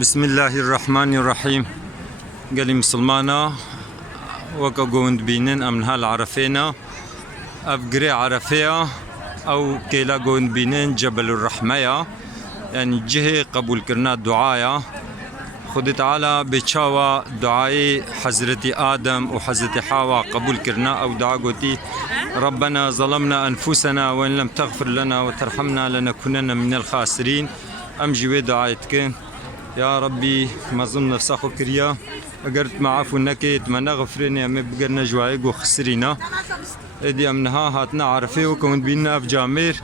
بسم الله الرحمن الرحيم. قالي مسلمانا وكا قوند بينن امنها العرفينا افقري عرفية او كيلا قوند بينن جبل الرحمية، يعني جهة قبول كرنا دعايا خد تعالى بتشاوى دعاي حضرة آدم وحضرة حواء قبول كرنا أو دعاء قوتي ربنا ظلمنا أنفسنا وإن لم تغفر لنا وترحمنا لنكونن من الخاسرين. أم جوي دعايتكن يا ربي ما ظن نفسخو كريا أقرت معافو نكيت ما نغفرني أمي بقرنا جوايق وخسرينا إدي أمنها هاتنا عرفه وكون بينا في جامير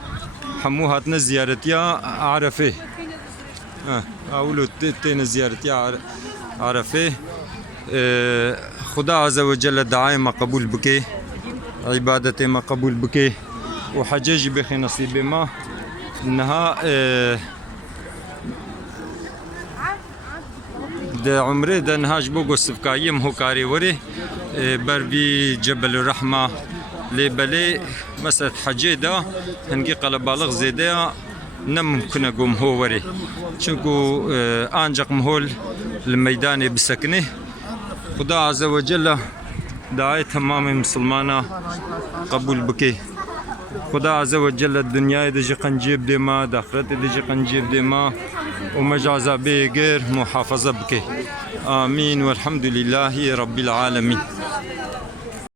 حمو هاتنا زيارتيا عرفه أولو تين زيارتيا عرفه. خدا عز وجل دعاء ما قبول بكي، عبادتي ما قبول بكي، وحجاجي بخي نصيبي ما إنها ده عمري ده نهاج بوغو سفكايم هو كاري وري بربي جبل الرحمة لبلي مسألة حجيدة هنجي قلب بالغ زيدة نمكن أقوم هو وري شنكو أنجق مهول الميدان بسكنه. خدا عز وجل دعاية تمام مسلمانا قبول بكي. خدا عز وجل الدنيا دجي قنجيب ديما داخرت دجي قنجيب ديما ومجازة بغير محافظة بكي. آمين والحمد لله رب العالمين.